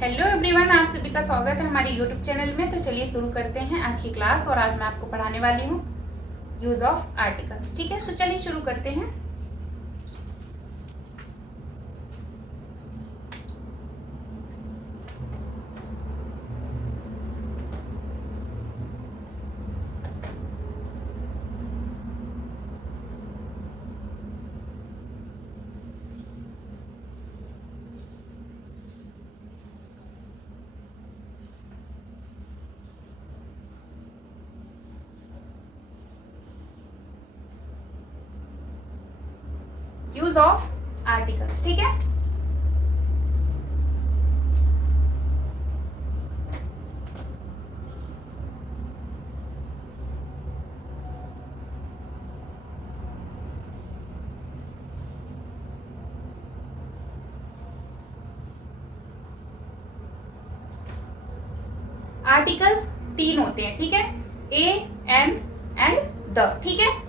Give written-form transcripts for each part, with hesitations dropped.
Hello everyone, आप सभी का स्वागत है हमारे यूट्यूब चैनल में। तो चलिए शुरू करते हैं आज की क्लास। और आज मैं आपको पढ़ाने वाली हूँ यूज ऑफ आर्टिकल्स। ठीक है, तो चलिए शुरू करते हैं। यूज ऑफ आर्टिकल्स, ठीक है। आर्टिकल्स तीन होते हैं, ठीक है। ए, एन एंड द, ठीक है।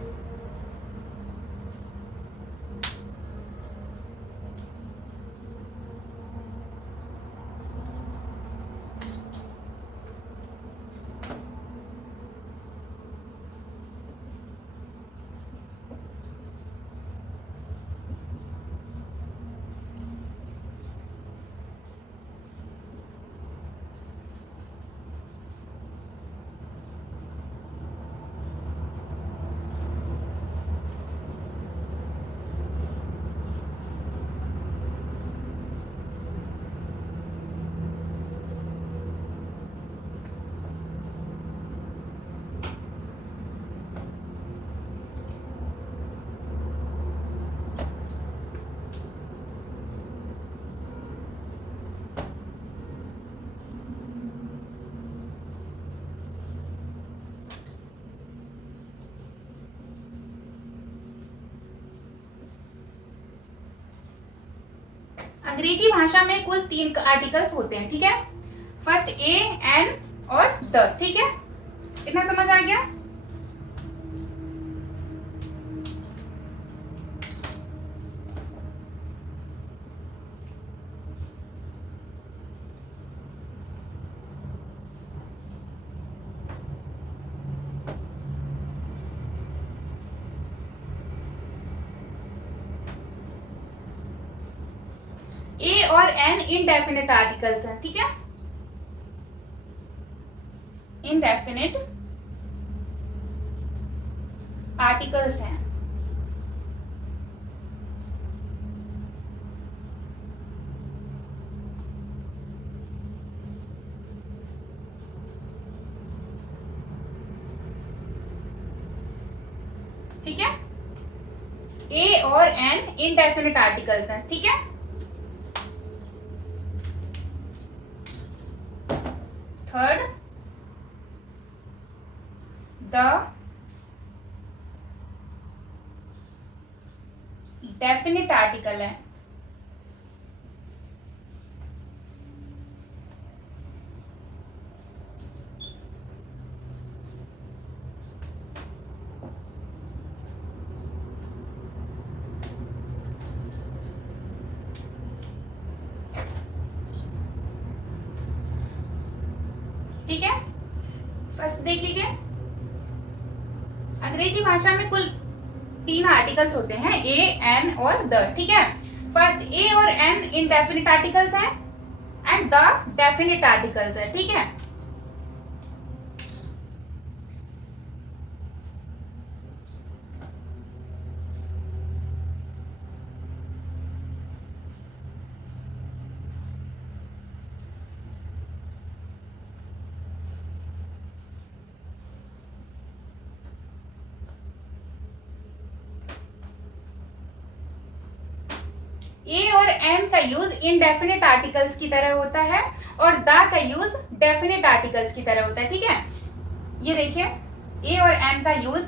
अंग्रेजी भाषा में कुल तीन आर्टिकल्स होते हैं, ठीक है। फर्स्ट ए, एन और द, ठीक है। इतना समझ आ गया। ए और एन इनडेफिनिट आर्टिकल्स हैं, ठीक है। इनडेफिनिट आर्टिकल्स हैं। ठीक है, ए और एन इनडेफिनिट आर्टिकल्स हैं, ठीक है। थर्ड, द डेफिनिट आर्टिकल है। ठीक है, फर्स्ट देख लीजिए। अंग्रेजी भाषा में कुल तीन आर्टिकल्स होते हैं, ए, एन और द, ठीक है। फर्स्ट ए और एन इनडेफिनिट आर्टिकल्स हैं एंड द डेफिनिट आर्टिकल्स है, ठीक है। ए और एन का यूज इनडेफिनिट आर्टिकल्स की तरह होता है और द का यूज डेफिनिट आर्टिकल्स की तरह होता है, ठीक है। ये देखिए, ए और एन का यूज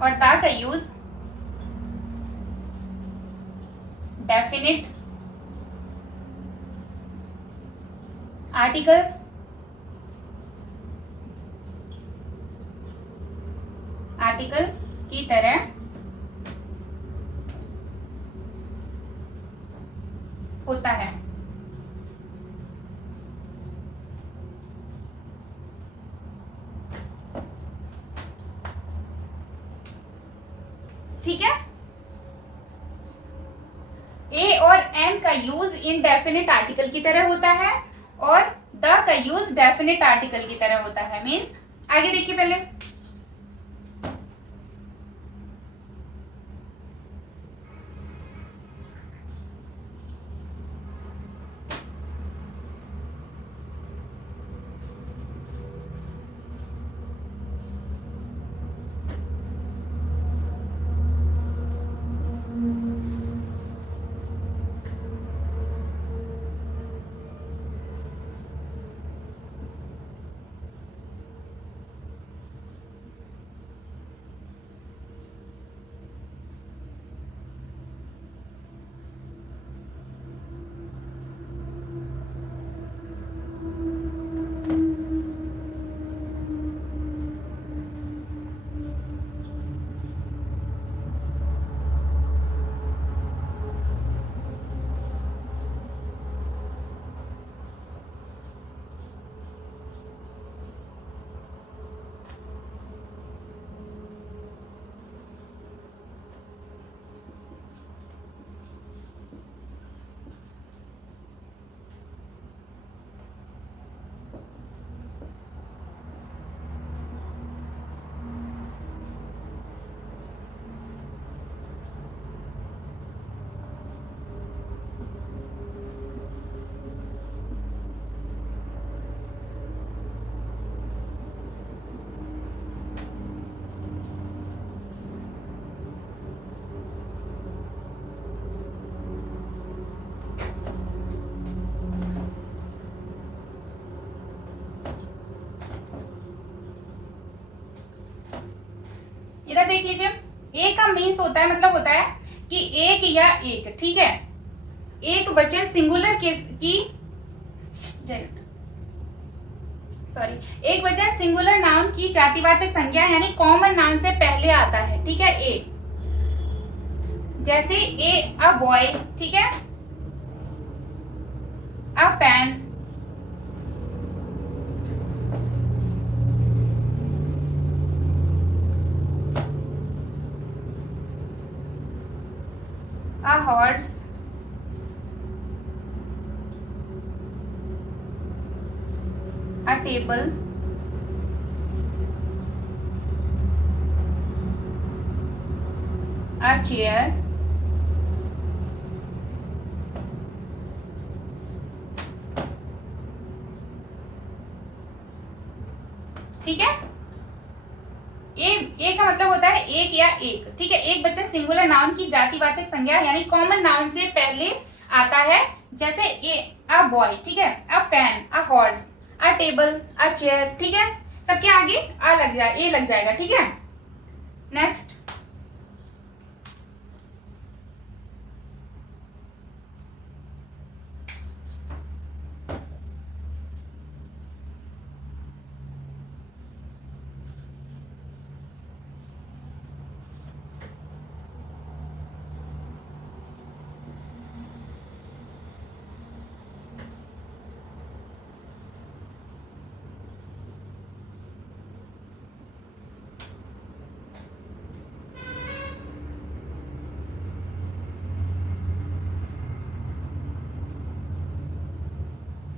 और द का यूज डेफिनेट आर्टिकल्स आर्टिकल की तरह होता है। ठीक है, ए और एन का यूज इनडेफिनिट आर्टिकल की तरह होता है और द का यूज डेफिनिट आर्टिकल की तरह होता है। मीन्स आगे देखिए पहले, इधर देख लीजिए, ए का मीन्स होता है, मतलब होता है कि एक या एक, ठीक है, एक वचन सिंगुलर की सॉरी, एक वचन सिंगुलर नाउन की जातिवाचक संज्ञा यानी कॉमन नाउन से पहले आता है। ठीक है, ए जैसे ए अ बॉय, ठीक है, a pen, a horse, a table, a chair, ठीक है। ए का मतलब होता है एक या एक, ठीक है, एक वचन सिंगुलर नाउन की जातिवाचक संज्ञा यानी कॉमन नाउन से पहले आता है, जैसे ए अ बॉय, ठीक है, a pen, a horse, a table, a chair, ठीक है, सबके आगे आ लग जाए, ए लग जाएगा, ठीक है। नेक्स्ट,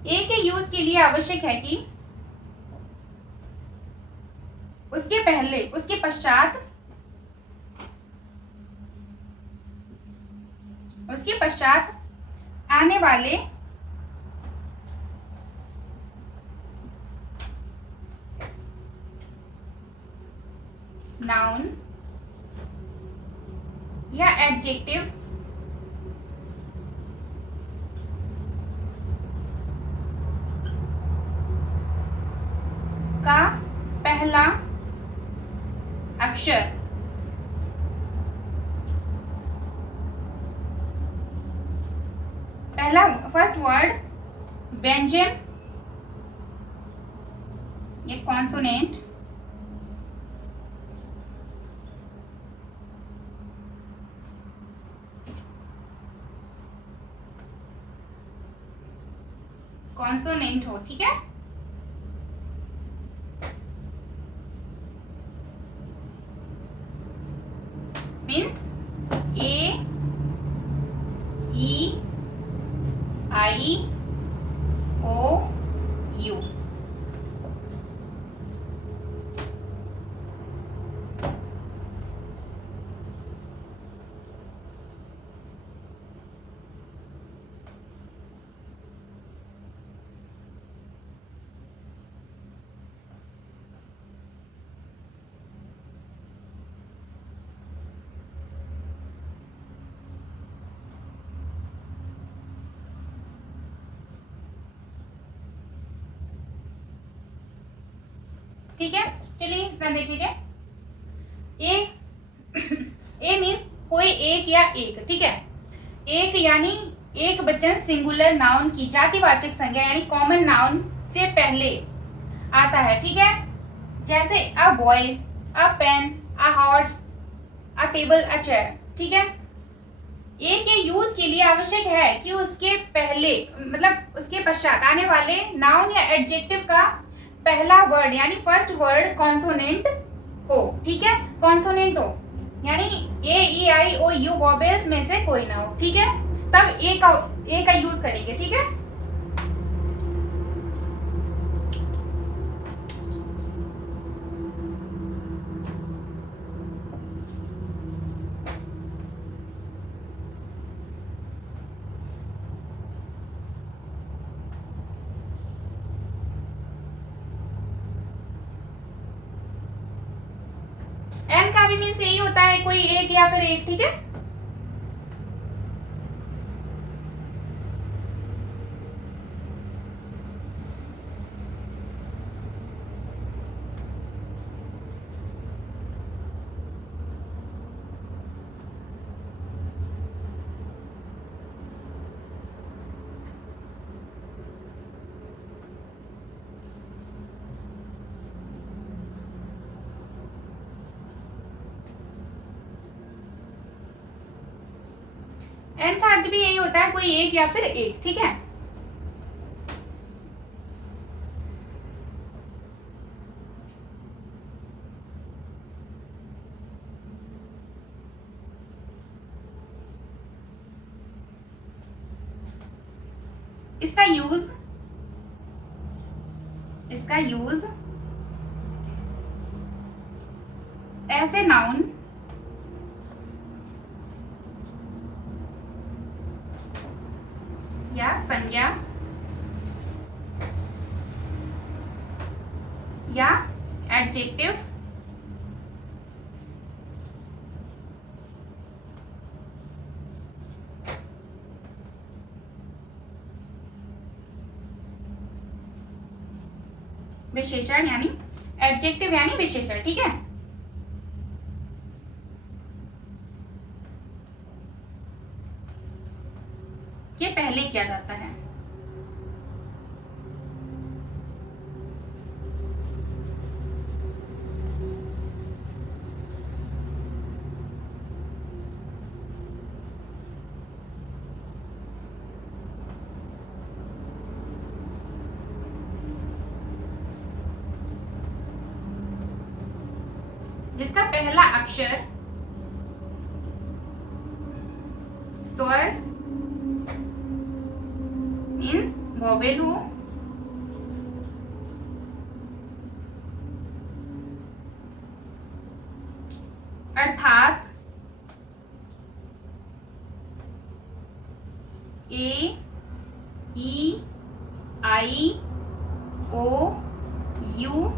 ए के यूज के लिए आवश्यक है कि उसके पहले, उसके पश्चात आने वाले नाउन या एडजेक्टिव का पहला अक्षर फर्स्ट वर्ड व्यंजन ये कॉन्सोनेंट कॉन्सोनेंट हो, ठीक है। Means A E I O U. ठीक है, चलिए इतना देख लीजिए। ए मीन्स कोई एक या एक, ठीक है। एक यानी एक वचन सिंगुलर नाउन की जातिवाचक संज्ञा यानी कॉमन नाउन से पहले आता है, ठीक है। जैसे a boy, a pen, a horse, a table, a chair, ठीक है। ए के यूज के लिए आवश्यक है कि उसके पहले मतलब उसके पश्चात आने वाले नाउन या एडजेक्टिव का पहला वर्ड यानी फर्स्ट वर्ड कॉन्सोनेंट हो, ठीक है। कॉन्सोनेंट हो यानी ए E I O you vowels में से कोई ना हो, ठीक है। तब ए का यूज करेंगे, ठीक है। एन का भी मीन्स यही होता है, कोई एक या फिर एक, ठीक है। एन का अर्थ भी यही होता है, कोई एक या फिर एक, ठीक है। इसका यूज ऐसे नाउन या संज्ञा या एडजेक्टिव विशेषण यानी एडजेक्टिव यानी विशेषण, ठीक है। ये पहले किया जाता है। जिसका पहला अक्षर स्वर मीन्स वोवेल हो, अर्थात ए ई आई ओ यू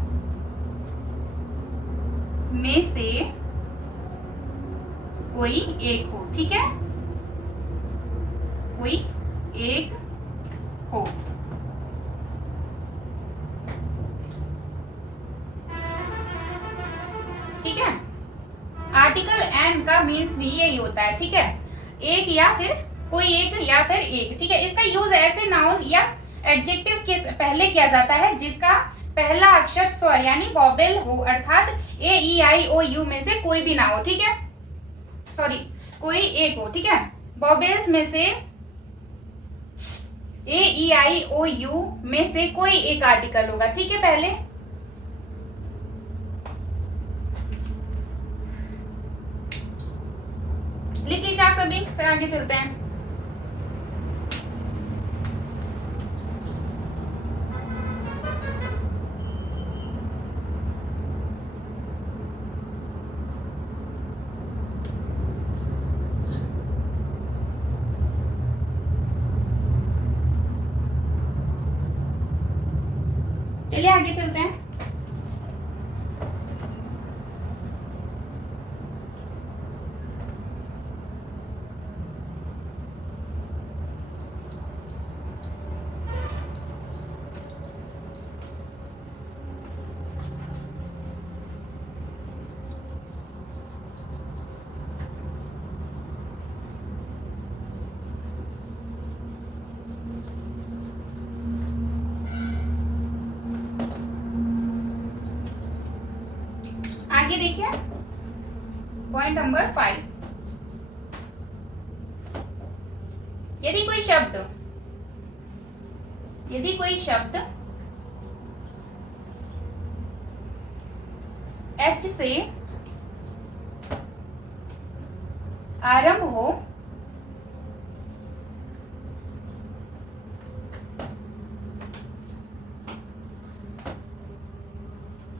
में से कोई एक हो, ठीक है। कोई एक हो। ठीक है। आर्टिकल एन का मीन्स भी यही होता है, ठीक है। एक या फिर कोई एक या फिर एक, ठीक है। इसका यूज ऐसे नाउन या एडजेक्टिव के पहले किया जाता है जिसका पहला अक्षर स्वर यानी वॉवेल हो, अर्थात ए ई आई ओ यू में से कोई भी ना हो, ठीक है, सॉरी कोई एक हो, ठीक है। वॉवेल्स में से ए ई आई ओ यू में से कोई एक आर्टिकल होगा, ठीक है। पहले लिख लीजिए आप सभी, फिर आगे चलते हैं। चलिए आगे चलते हैं। आगे देखिए पॉइंट नंबर 5। यदि कोई शब्द एच से आरंभ हो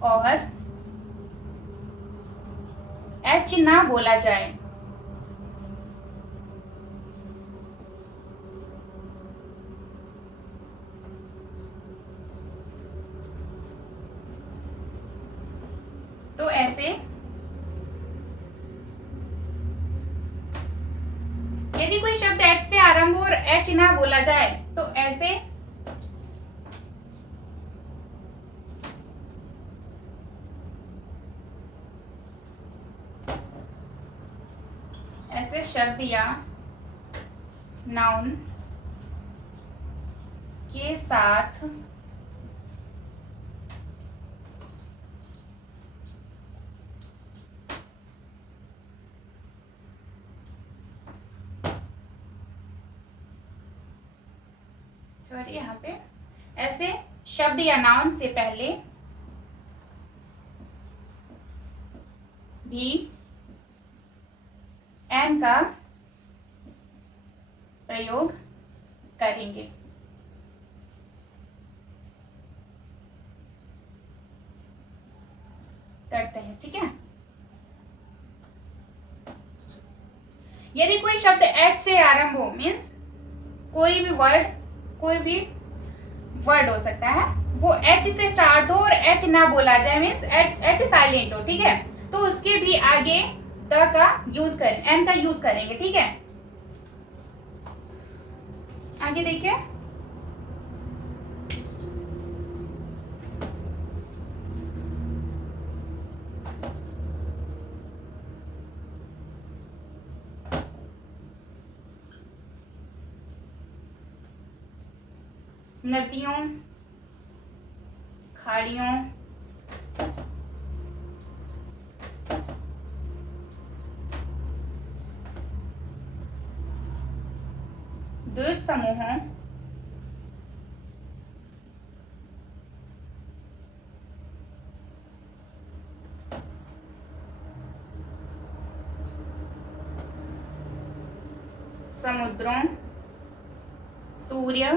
और एच ना बोला जाए तो ऐसे, यदि कोई शब्द एच से आरंभ हो और एच ना बोला जाए तो ऐसे शब्द या नाउन के साथ सॉरी यहाँ पे ऐसे शब्द या नाउन से पहले भी एन का प्रयोग करेंगे। करते हैं, ठीक है। यदि कोई शब्द एच से आरंभ हो, मीन्स कोई भी वर्ड हो सकता है, वो एच से स्टार्ट हो और एच ना बोला जाए, मीन्स एच साइलेंट हो, ठीक है, तो उसके भी आगे द का यूज करें, एन का यूज करेंगे, ठीक है। आगे देखिए नदियों, खाड़ियों, द्वीप समूहों, समुद्रों, सूर्य,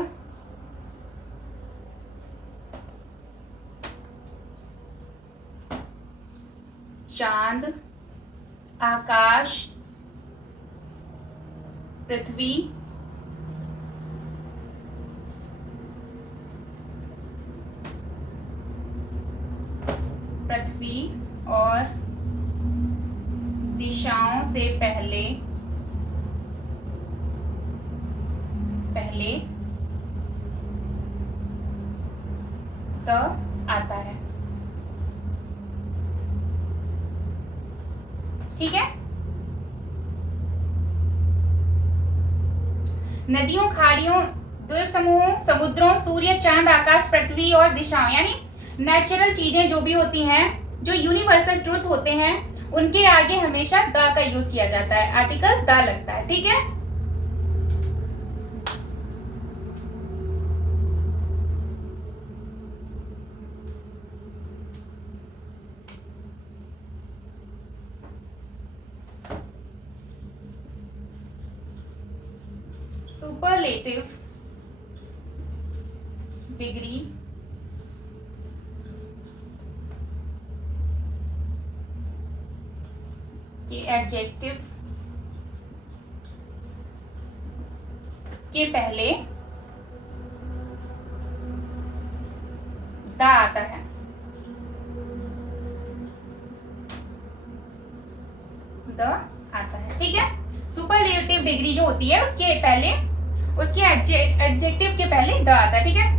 चांद, आकाश, पृथ्वी, और दिशाओं से पहले त आता है, ठीक है। नदियों, खाड़ियों, द्वीप समूहों, समुद्रों, सूर्य, चांद, आकाश, पृथ्वी और दिशाओं, यानी नेचुरल चीजें जो भी होती हैं, जो यूनिवर्सल ट्रूथ होते हैं, उनके आगे हमेशा द का यूज किया जाता है, आर्टिकल द लगता है। ठीक है, सुपरलेटिव डिग्री के एडजेक्टिव के पहले द आता है। द आता है, ठीक है। सुपरलेटिव डिग्री जो होती है उसके पहले, उसके एडजेक्टिव के पहले द आता है, ठीक है।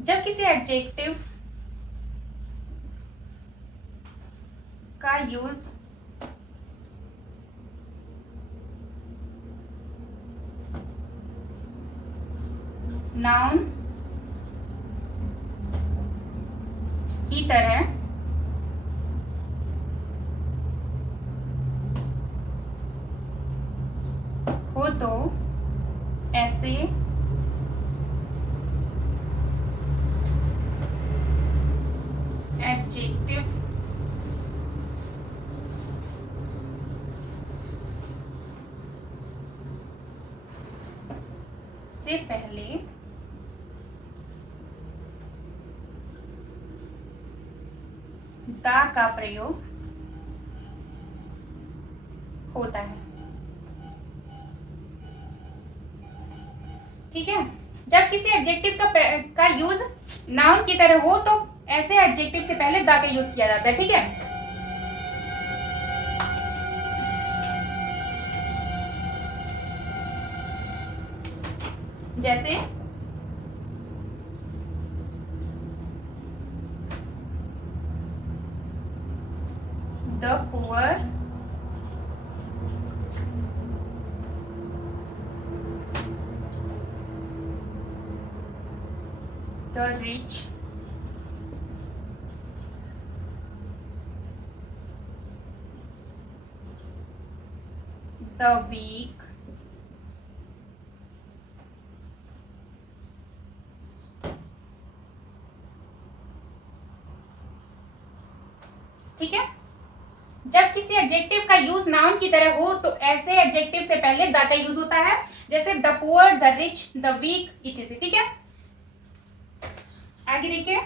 जब किसी एडजेक्टिव का यूज नाउन की तरह हो तो ऐसे एडजेक्टिव से पहले द का प्रयोग होता है, ठीक है। जब किसी एडजेक्टिव का यूज नाउन की तरह हो तो ऐसे एडजेक्टिव से पहले द का यूज किया जाता है, ठीक है। जैसे the poor, the rich, the weak, ठीक है। जब किसी एडजेक्टिव का यूज नाउन की तरह हो तो ऐसे एडजेक्टिव से पहले द का यूज होता है, जैसे the poor, the rich, the weak, इत्यादि, ठीक है। आगे देखिए,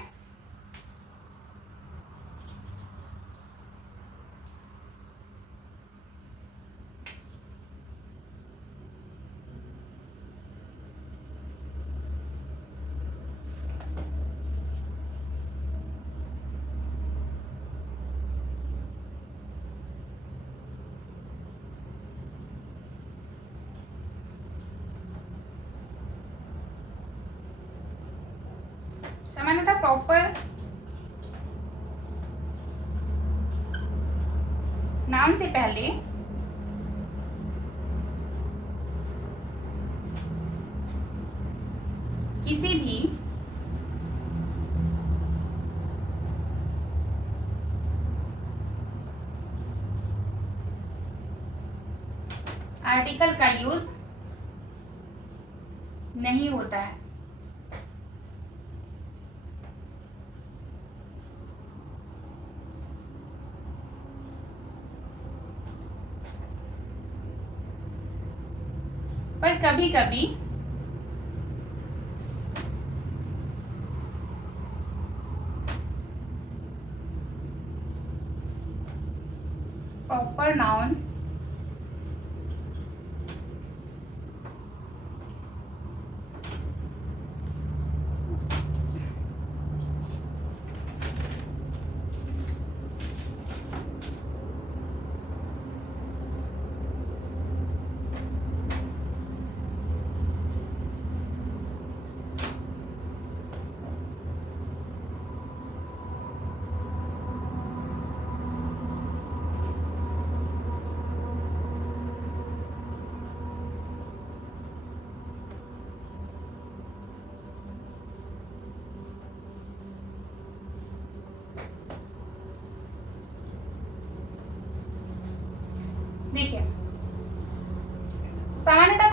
सामान्यतः प्रॉपर नाउन से पहले किसी भी आर्टिकल का यूज नहीं होता है, पर कभी कभी प्रॉपर नाउन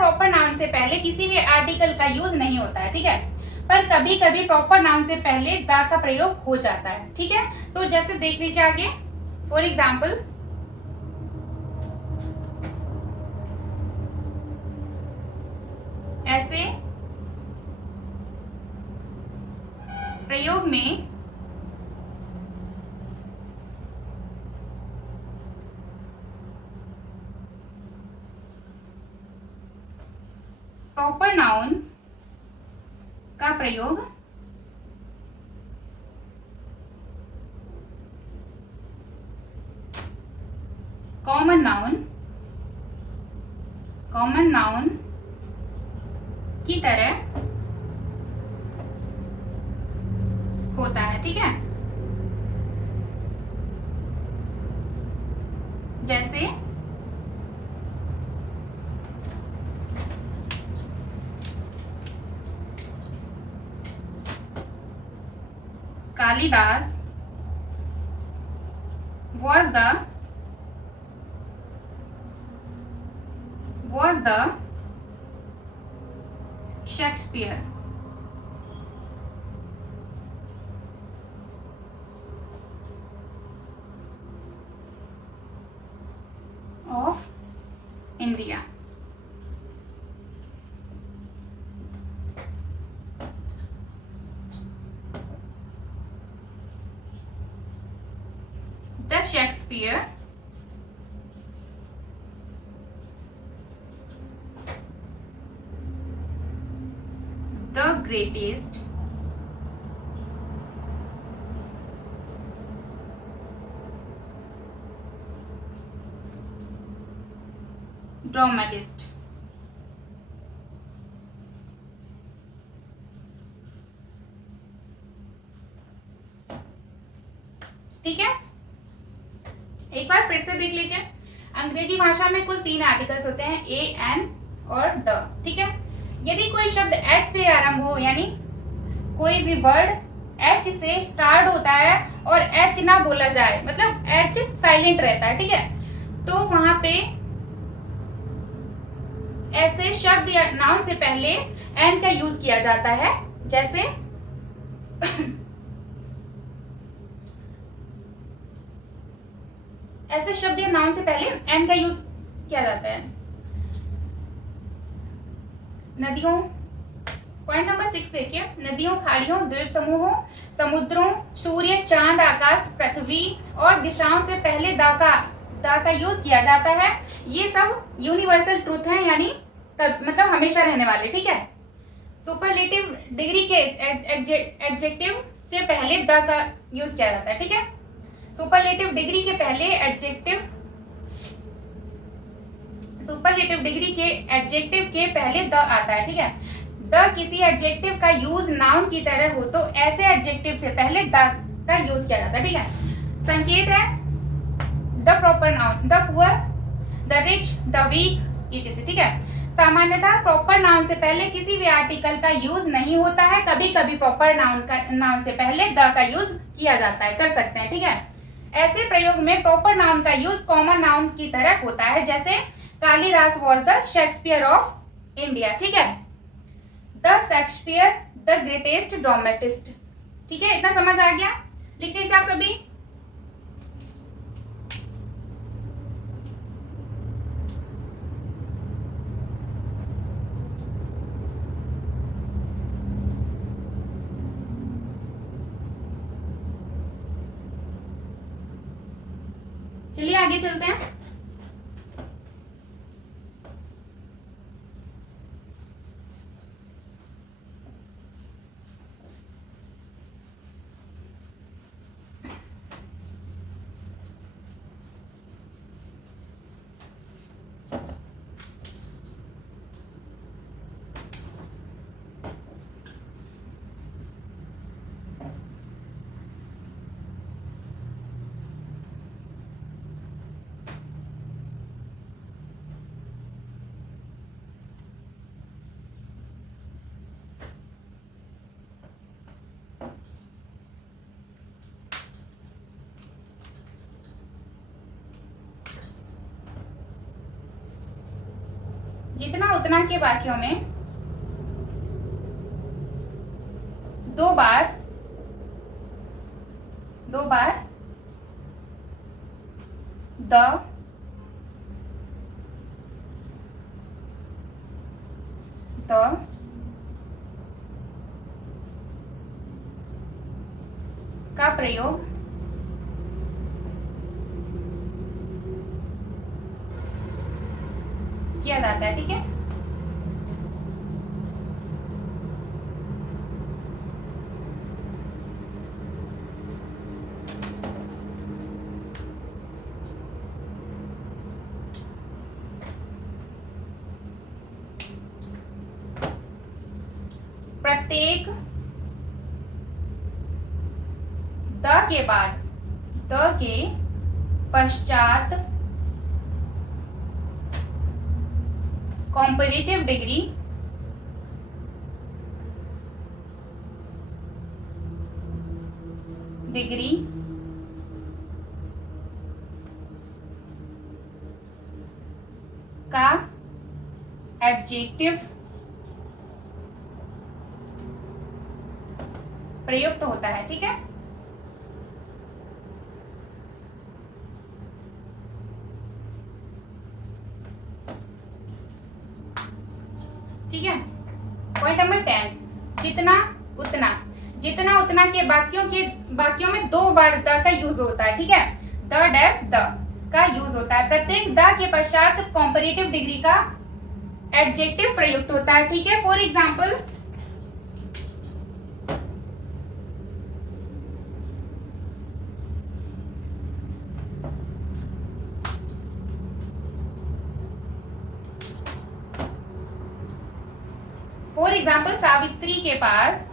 प्रॉपर नाउन से पहले किसी भी आर्टिकल का यूज नहीं होता है, ठीक है, पर कभी कभी प्रॉपर नाउन से पहले द का प्रयोग हो जाता है, ठीक है। तो जैसे देख लीजिए आगे, फॉर एग्जाम्पल ऐसे प्रयोग में प्रॉपर नाउन का प्रयोग कॉमन नाउन की तरह होता है, ठीक है। जैसे Kalidas was the Shakespeare of India। The Shakespeare the greatest dramatist। ठीक है, एक बार फिर से देख लीजिए। अंग्रेजी भाषा में कुल 3 आर्टिकल्स होते हैं, ए, एन और द, ठीक है। यदि कोई शब्द एच से आरंभ हो, यानी कोई भी वर्ड एच से स्टार्ट होता है और एच ना बोला जाए, मतलब एच साइलेंट रहता है, ठीक है, तो वहां पे ऐसे शब्द या नाउन से पहले एन का यूज किया जाता है। जैसे ऐसे शब्द या नाउन से पहले एन का यूज किया जाता है। नदियों, पॉइंट नंबर 6 देखिए, नदियों, खाड़ियों, द्वीप समूहों, समुद्रों, सूर्य, चांद, आकाश, पृथ्वी और दिशाओं से पहले द का यूज किया जाता है। ये सब यूनिवर्सल ट्रूथ है, यानी मतलब हमेशा रहने वाले, ठीक है। सुपरलेटिव डिग्री के एडजेक्टिव से पहले द का यूज किया जाता है, ठीक है। सुपरलेटिव डिग्री के पहले सुपरलेटिव डिग्री के एडजेक्टिव के पहले द आता है, ठीक है। द किसी एडजेक्टिव का यूज नाउन की तरह हो तो ऐसे एडजेक्टिव से पहले द का यूज किया जाता है, ठीक है। संकेत है the proper noun, the poor, the rich, the weak, इत्यादि, ठीक है। सामान्यतः प्रॉपर नाउन से पहले किसी भी आर्टिकल का यूज नहीं होता है, कभी कभी प्रॉपर नाउन से पहले द का यूज किया जाता है, कर सकते हैं, ठीक है। ऐसे प्रयोग में प्रॉपर नाउन का यूज कॉमन नाउन की तरह होता है, जैसे Kalidas was the Shakespeare of India, ठीक है। The Shakespeare the greatest dramatist, ठीक है। इतना समझ आ गया, लिख लीजिए आप सभी। चलिए आगे चलते हैं। जितना उतना के वाक्यों में दो बार द का प्रयोग किया जाता है। ठीक है, प्रत्येक द के बाद द के पश्चात कॉम्परेटिव डिग्री का एडजेक्टिव प्रयुक्त होता है। ठीक है, ठीक है। पॉइंट नंबर 10, जितना उतना के वाक्यों में दो बार द का यूज होता है। ठीक है, द डैश द का यूज होता है। प्रत्येक द के पश्चात कॉम्परेटिव डिग्री का एडजेक्टिव प्रयुक्त होता है। ठीक है, फॉर एग्जाम्पल सावित्री के पास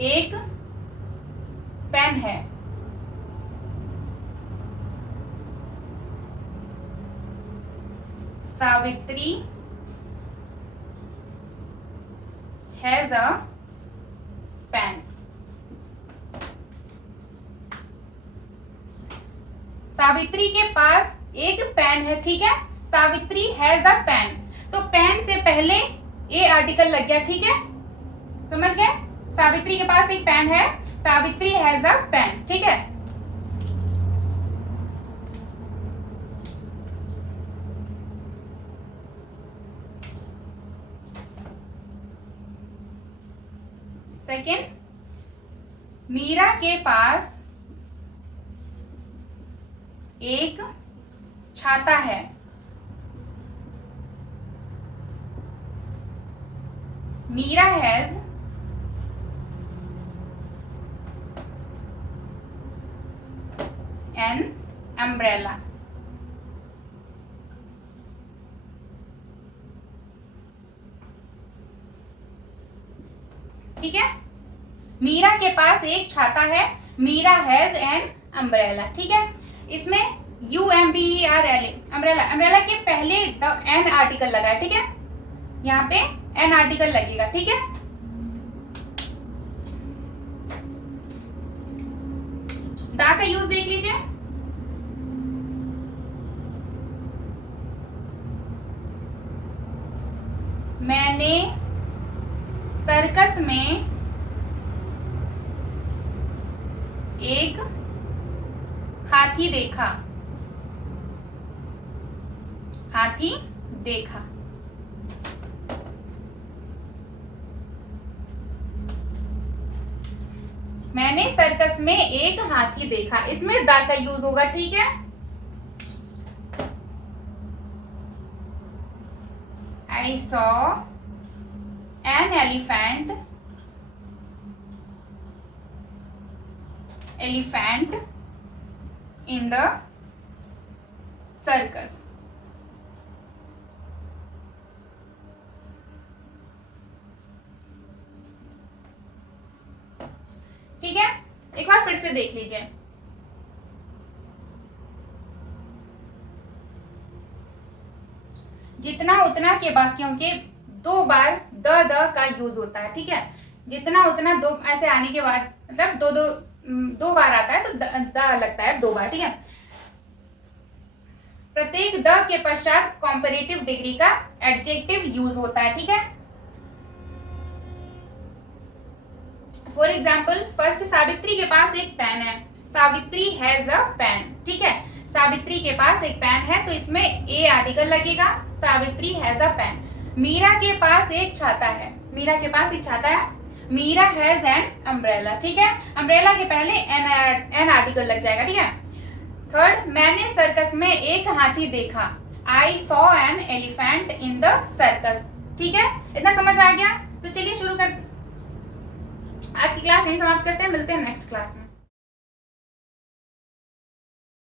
एक पेन है। Savitri has a pen. Savitri के पास एक पेन है। ठीक है, सावित्री हैज अ पेन, तो पेन से पहले ए आर्टिकल लग गया। ठीक है, समझ गए? सावित्री के पास एक पेन है, सावित्री हैज अ पेन। ठीक है, सेकेंड, मीरा के पास एक छाता है। Meera has an umbrella. ठीक है, मीरा के पास एक छाता है, मीरा हैज एन अम्ब्रेला। ठीक है, इसमें UMBERLA अम्ब्रेला के पहले एन आर्टिकल लगा है। ठीक है, यहाँ पे एन आर्टिकल लगेगा। ठीक है, दा का यूज देख लीजिए। मैंने सर्कस में एक हाथी देखा। मैंने सर्कस में एक हाथी देखा, इसमें दा का यूज होगा। ठीक है, I saw an elephant in the circus। ठीक है, एक बार फिर से देख लीजिए। जितना उतना के वाक्यों के दो बार द का यूज होता है। ठीक है, जितना उतना दो ऐसे आने के बाद मतलब दो बार आता है तो द लगता है दो बार। ठीक है, प्रत्येक द के पश्चात कॉम्पेरेटिव डिग्री का एडजेक्टिव यूज होता है, ठीक है। फॉर एग्जाम्पल फर्स्ट, सावित्री के पास एक पेन है, सावित्री हैज अ पेन, ठीक है। सावित्री के पास एक पेन है तो इसमें ए आर्टिकल लगेगा, Savitri has a pen. Meera के पास एक छाता है, मीरा के पास एक छाता है, मीरा हैज एन अम्ब्रेला, ठीक है। अम्ब्रेला के पहले एन आर्टिकल लग जाएगा, ठीक है। थर्ड, मैंने सर्कस में एक हाथी देखा, I saw an elephant in the circus, ठीक है। इतना समझ आ गया? तो चलिए शुरू कर, आज की क्लास यही समाप्त करते हैं, मिलते हैं नेक्स्ट क्लास में।